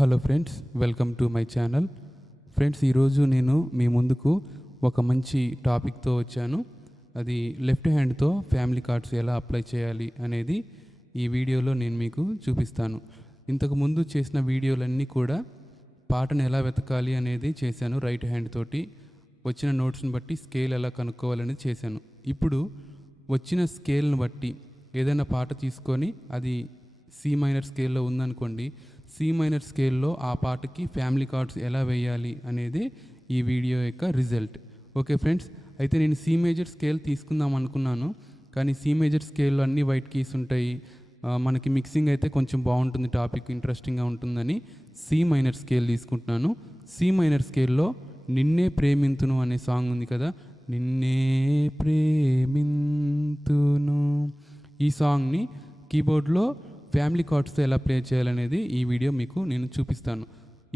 Hello friends, welcome to my channel. Friends, ఈరోజు నేను మీ ముందుకు ఒక మంచి టాపిక్తో వచ్చాను. అది లెఫ్ట్ హ్యాండ్తో ఫ్యామిలీ కార్డ్స్ ఎలా అప్లై చేయాలి అనేది ఈ వీడియోలో నేను మీకు చూపిస్తాను. ఇంతకు ముందు చేసిన వీడియోలన్నీ కూడా పాటను ఎలా వెతకాలి అనేది చేశాను. రైట్ హ్యాండ్ తోటి వచ్చిన నోట్స్ని బట్టి స్కేల్ ఎలా కనుక్కోవాలనేది చేశాను. ఇప్పుడు వచ్చిన స్కేల్ని బట్టి ఏదైనా పాట తీసుకొని అది సి మైనర్ స్కేల్లో ఉందనుకోండి, సి మైనర్ స్కేల్లో ఆ పాటకి ఫ్యామిలీ కార్డ్స్ ఎలా వేయాలి అనేది ఈ వీడియో యొక్క రిజల్ట్. ఓకే ఫ్రెండ్స్, అయితే నేను సి మేజర్ స్కేల్ తీసుకుందాం అనుకున్నాను, కానీ సి మేజర్ స్కేల్లో అన్ని వైట్ కీస్ ఉంటాయి, మనకి మిక్సింగ్ అయితే కొంచెం బాగుంటుంది, టాపిక్ ఇంట్రెస్టింగ్గా ఉంటుందని సి మైనర్ స్కేల్ తీసుకుంటున్నాను. సి మైనర్ స్కేల్లో నిన్నే ప్రేమింతును అనే సాంగ్ ఉంది కదా, నిన్నే ప్రేమింతును, ఈ సాంగ్ని కీబోర్డ్లో ఫ్యామిలీ కార్డ్స్తో ఎలా ప్లే చేయాలనేది ఈ వీడియో మీకు నేను చూపిస్తాను.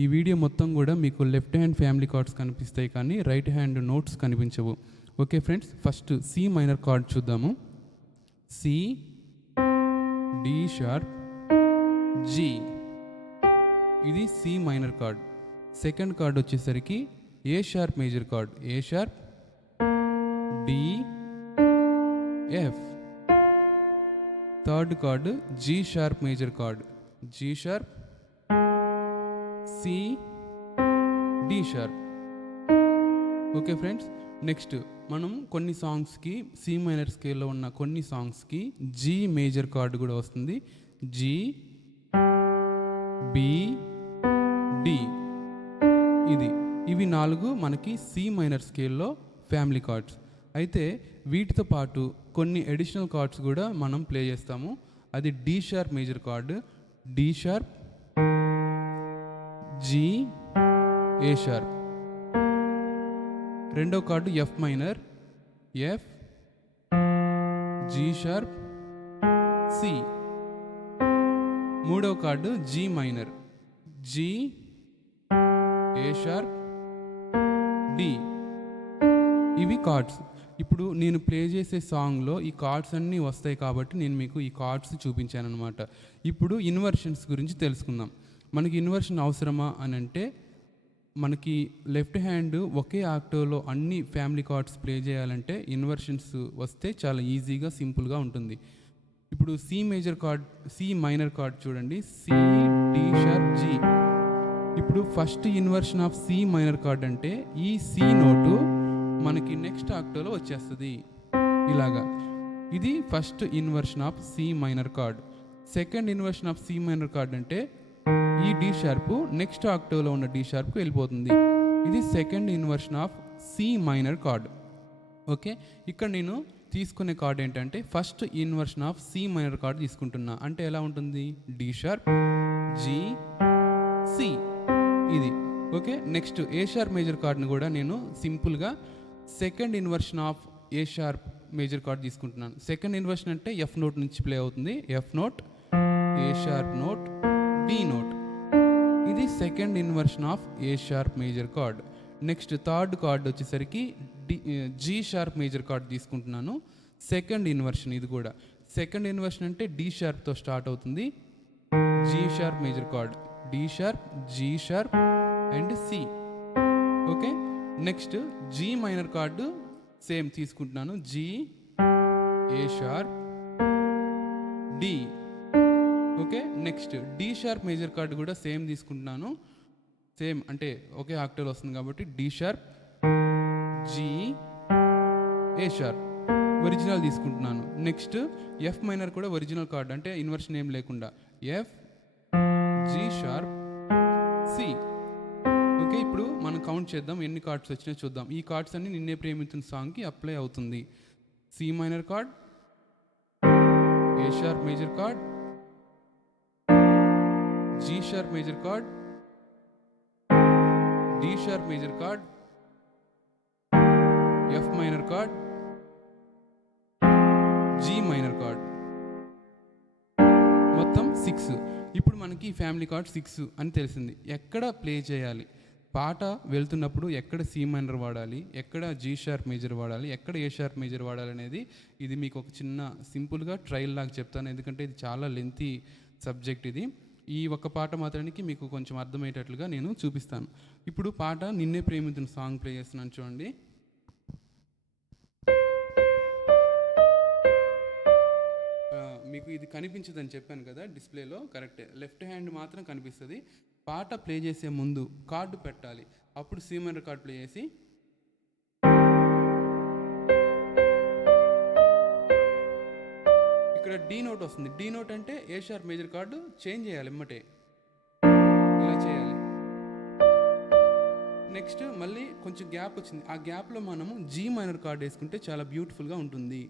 ఈ వీడియో మొత్తం కూడా మీకు లెఫ్ట్ హ్యాండ్ ఫ్యామిలీ కార్డ్స్ కనిపిస్తాయి, కానీ రైట్ హ్యాండ్ నోట్స్ కనిపించవు. Okay friends, first C minor chord చూద్దాము. సి, డి షార్ప్, జి, ఇది C minor chord. Second chord వచ్చేసరికి A sharp major chord, A sharp, D, F. Third chord G sharp major chord, G sharp, C, D sharp. Okay friends, next మనం కొన్ని సాంగ్స్కి C minor స్కేల్లో ఉన్న కొన్ని సాంగ్స్కి G major chord కూడా వస్తుంది. G, B, D, ఇవి 4 మనకి సి మైనర్ స్కేల్లో ఫ్యామిలీ కార్డ్స్. అయితే వీటితో పాటు కొన్ని అడిషనల్ కార్డ్స్ కూడా మనం ప్లే చేస్తాము. అది D sharp major chord, D sharp, G, A sharp. రెండో chord F minor, F, G sharp, C. మూడవ chord G minor, G, A sharp, D. ఇవి కార్డ్స్. ఇప్పుడు నేను ప్లే చేసే సాంగ్లో ఈ కార్డ్స్ అన్నీ వస్తాయి కాబట్టి నేను మీకు ఈ కార్డ్స్ చూపించాను అనమాట. ఇప్పుడు ఇన్వర్షన్స్ గురించి తెలుసుకుందాం. మనకి ఇన్వర్షన్ అవసరమా అని అంటే, మనకి లెఫ్ట్ హ్యాండ్ ఒకే ఆక్టివ్లో అన్ని ఫ్యామిలీ కార్డ్స్ ప్లే చేయాలంటే ఇన్వర్షన్స్ వస్తే చాలా ఈజీగా సింపుల్గా ఉంటుంది. ఇప్పుడు C major chord, C minor chord చూడండి, సి, డి షార్ప్, జీ. ఇప్పుడు first inversion of C minor chord అంటే ఈ సి నోటు మనకి నెక్స్ట్ ఆక్టివ్లో వచ్చేస్తుంది ఇలాగా. ఇది first inversion of C minor chord. Second inversion of C minor chord అంటే ఈ డి షార్ప్ నెక్స్ట్ ఆక్టివ్లో ఉన్న డి షార్ప్కి వెళ్ళిపోతుంది. ఇది second inversion of C minor chord. Okay, ఇక్కడ నేను తీసుకునే కార్డ్ ఏంటంటే first inversion of C minor chord తీసుకుంటున్నా. అంటే ఎలా ఉంటుంది, డి షార్ప్, జీ, సి, ఇది. Okay, next A sharp major కార్డ్ని కూడా నేను సింపుల్గా second inversion of A sharp major chord తీసుకుంటున్నాను. సెకండ్ ఇన్వర్షన్ అంటే ఎఫ్ నోట్ నుంచి ప్లే అవుతుంది. F note, A sharp note, D note. ఇది second inversion of A sharp major card. Next third chord వచ్చేసరికి జీ షార్ప్ మేజర్ కార్డ్ తీసుకుంటున్నాను. Second inversion, ఇది కూడా second inversion అంటే డి షార్ప్తో స్టార్ట్ అవుతుంది. G sharp major chord, D sharp, G sharp and C. Okay, next G minor chord same తీసుకుంటున్నాను. G, A sharp, D. Okay, next D sharp major chord కూడా same తీసుకుంటున్నాను. Same అంటే ఒకే octave వస్తుంది కాబట్టి D sharp, G, A sharp original తీసుకుంటున్నాను. Next F minor కూడా original card, అంటే ఇన్వర్షన్ ఏం లేకుండా F, G sharp, C. Okay, ఇప్పుడు మనం కౌంట్ చేద్దాం, ఎన్ని కార్డ్స్ వచ్చినాయో చూద్దాం. ఈ కార్డ్స్ అన్ని నిన్నే ప్రేమించిన సాంగ్కి అప్లై అవుతుంది. C minor chord, A sharp major chord, G sharp major chord, D sharp major chord, F minor chord, G minor chord. మొత్తం 6. ఇప్పుడు మనకి ఫ్యామిలీ కార్డ్ 6 అని తెలిసింది. ఎక్కడ ప్లే చేయాలి, పాట వెళ్తున్నప్పుడు ఎక్కడ సి మైనర్ వాడాలి, ఎక్కడ జీ షార్ప్ మేజర్ వాడాలి, ఎక్కడ ఏ షార్ప్ మేజర్ వాడాలి అనేది ఇది మీకు ఒక చిన్న సింపుల్గా ట్రయల్ లాగా చెప్తాను, ఎందుకంటే ఇది చాలా లెంతీ సబ్జెక్ట్ ఇది. ఈ ఒక్క పాట మాత్రానికి మీకు కొంచెం అర్థమయ్యేటట్లుగా నేను చూపిస్తాను. ఇప్పుడు పాట నిన్నే ప్రేమించిన సాంగ్ ప్లే చేస్తున్నాను చూడండి. మీకు ఇది కనిపించదని చెప్పాను కదా డిస్ప్లేలో, కరెక్టే. లెఫ్ట్ హ్యాండ్ మాత్రం కనిపిస్తుంది. పాట ప్లే చేసే ముందు కార్డు పెట్టాలి. అప్పుడు సి మైనర్ కార్డ్ ప్లే చేసి ఇక్కడ డి నోట్ వస్తుంది. డి నోట్ అంటే ఏ షార్ప్ మేజర్ కార్డు చేంజ్ చేయాలి ఎమ్మటే, ఇలా చేయాలి. నెక్స్ట్ మళ్ళీ కొంచెం గ్యాప్ వచ్చింది. ఆ గ్యాప్లో మనము జీ మైనర్ కార్డ్ వేసుకుంటే చాలా బ్యూటిఫుల్గా ఉంటుంది.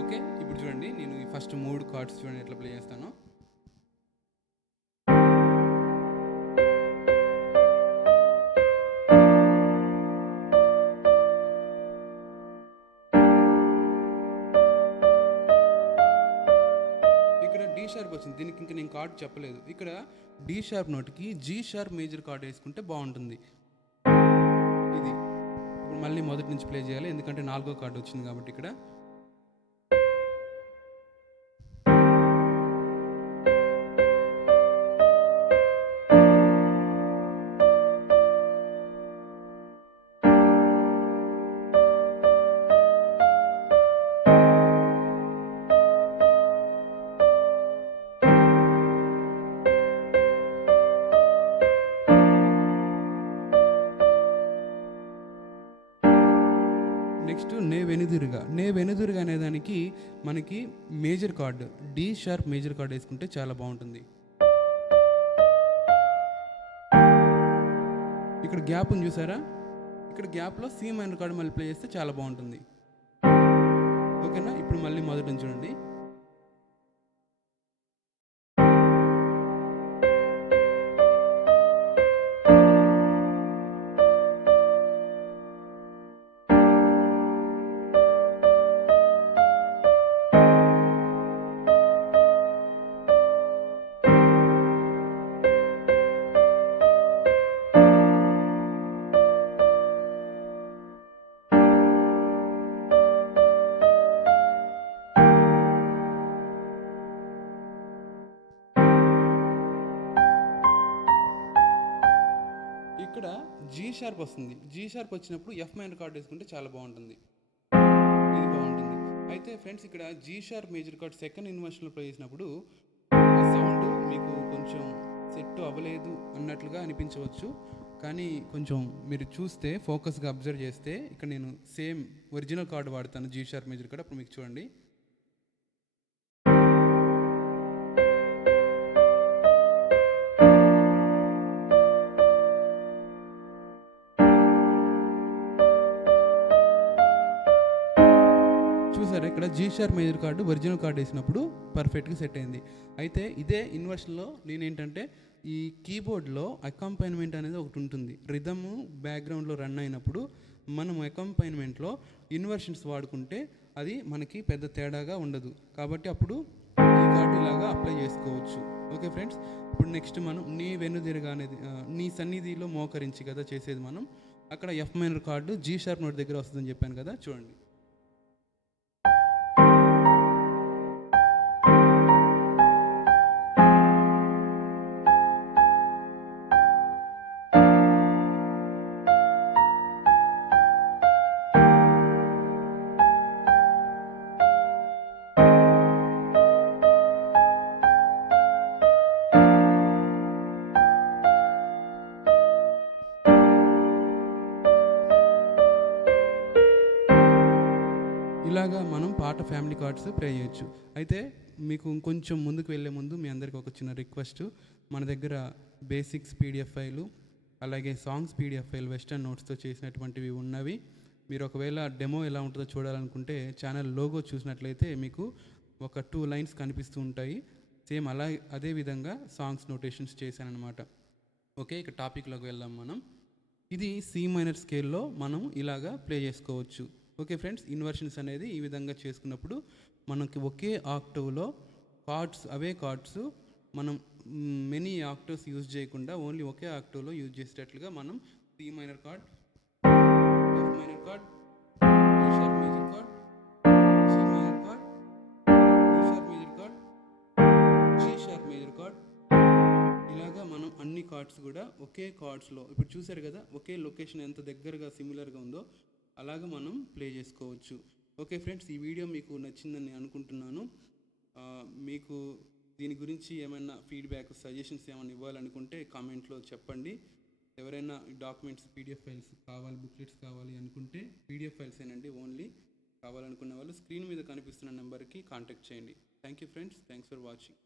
ఓకే, ఇప్పుడు చూడండి నేను ఈ ఫస్ట్ 3 కార్డ్స్ చూడండి ఎట్లా ప్లే చేస్తాను. ఇక్కడ డి షార్ప్ వచ్చింది, దీనికి ఇంకా నేను కార్డ్ చెప్పలేదు. ఇక్కడ డి షార్ప్ నోట్కి జీ షార్ప్ మేజర్ కార్డ్ వేసుకుంటే బాగుంటుంది. ఇది ఇప్పుడు మళ్ళీ మొదటి నుంచి ప్లే చేయాలి, ఎందుకంటే 4వ కార్డు వచ్చింది కాబట్టి. ఇక్కడ నెక్స్ట్ నే వెనుదిరుగా అనేదానికి మనకి major chord D sharp major chord వేసుకుంటే చాలా బాగుంటుంది. ఇక్కడ గ్యాప్ ఉంది చూసారా, ఇక్కడ గ్యాప్లో సి మైనర్ కార్డు మళ్ళీ ప్లే చేస్తే చాలా బాగుంటుంది. ఓకేనా, ఇప్పుడు మళ్ళీ మొదటి నుంచి చూడండి. ఇక్కడ జీ షార్ప్ వస్తుంది. జీ షార్ప్ వచ్చినప్పుడు ఎఫ్ మైనర్ కార్డ్ వేసుకుంటే చాలా బాగుంటుంది. ఇది బాగుంటుంది. అయితే ఫ్రెండ్స్, ఇక్కడ G sharp major chord second ఇన్వర్షన్లో ప్లే చేసినప్పుడు ఆ సౌండ్ మీకు కొంచెం సెట్ అవ్వలేదు అన్నట్లుగా అనిపించవచ్చు. కానీ కొంచెం మీరు చూస్తే ఫోకస్గా అబ్జర్వ్ చేస్తే ఇక్కడ నేను సేమ్ ఒరిజినల్ కార్డు వాడతాను, జీ షార్ప్ మేజర్ కార్డ్. అప్పుడు మీకు చూడండి. చూసారా, ఇక్కడ G sharp major chord original chord వేసినప్పుడు పర్ఫెక్ట్గా సెట్ అయింది. అయితే ఇదే ఇన్వర్షన్లో నేనేంటంటే ఈ కీబోర్డ్లో అకాంపైన్మెంట్ అనేది ఒకటి ఉంటుంది. రిథమ్ బ్యాక్గ్రౌండ్లో రన్ అయినప్పుడు మనం అకాంపైన్మెంట్లో ఇన్వర్షన్స్ వాడుకుంటే అది మనకి పెద్ద తేడాగా ఉండదు. కాబట్టి అప్పుడు ఈ కార్డు ఇలాగా అప్లై చేసుకోవచ్చు. ఓకే ఫ్రెండ్స్, ఇప్పుడు నెక్స్ట్ మనం నీ వెనుదిరుగా అనేది నీ సన్నిధిలో మోకరించి కదా చేసేది మనం. అక్కడ F minor chord G sharp note దగ్గర వస్తుందని చెప్పాను కదా, చూడండి. ఇలాగా మనం పాట ఫ్యామిలీ కార్డ్స్ ప్లే చేయొచ్చు. అయితే మీకు ఇంకొంచెం ముందుకు వెళ్ళే ముందు మీ అందరికీ ఒక చిన్న రిక్వెస్ట్. మన దగ్గర బేసిక్స్ పీడిఎఫ్ ఫైలు, అలాగే సాంగ్స్ పీడిఎఫ్ ఫైల్ వెస్టర్న్ నోట్స్తో చేసినటువంటివి ఉన్నవి. మీరు ఒకవేళ డెమో ఎలా ఉంటుందో చూడాలనుకుంటే ఛానల్ లోగో చూసినట్లయితే మీకు ఒక 2 లైన్స్ కనిపిస్తూ ఉంటాయి. సేమ్ అదే విధంగా సాంగ్స్ నోటేషన్స్ చేశానన్నమాట. ఓకే, ఇక టాపిక్లోకి వెళ్దాం మనం. ఇది సి మైనర్ స్కేల్లో మనం ఇలాగా ప్లే చేసుకోవచ్చు. ఓకే ఫ్రెండ్స్, ఇన్వర్షన్స్ అనేది ఈ విధంగా చేసుకున్నప్పుడు మనకి ఒకే ఆక్టవ్లో అవే కార్డ్స్ మనం మెనీ ఆక్టవ్స్ యూజ్ చేయకుండా ఓన్లీ ఒకే ఆక్టవ్లో యూజ్ చేసేటట్లుగా మనం C minor chord, F minor chord, D sharp major chord, C minor chord, D sharp major chord, G sharp chords కూడా ఒకే కార్డ్స్లో ఇప్పుడు చూసారు కదా, ఒకే లొకేషన్ ఎంత దగ్గరగా సిమిలర్గా ఉందో అలాగా మనం ప్లే చేసుకోవచ్చు. ఓకే ఫ్రెండ్స్, ఈ వీడియో మీకు నచ్చిందని అనుకుంటున్నాను. మీకు దీని గురించి ఏమైనా ఫీడ్బ్యాక్, సజెషన్స్ ఏమైనా ఇవ్వాలనుకుంటే కామెంట్లో చెప్పండి. ఎవరైనా డాక్యుమెంట్స్, పీడిఎఫ్ ఫైల్స్ కావాలి, బుక్లెట్స్ కావాలి అనుకుంటే పీడిఎఫ్ ఫైల్స్ ఏనండి ఓన్లీ. కావాలనుకున్న వాళ్ళు స్క్రీన్ మీద కనిపిస్తున్న నెంబర్కి కాంటాక్ట్ చేయండి. Thank you friends, thanks for watching.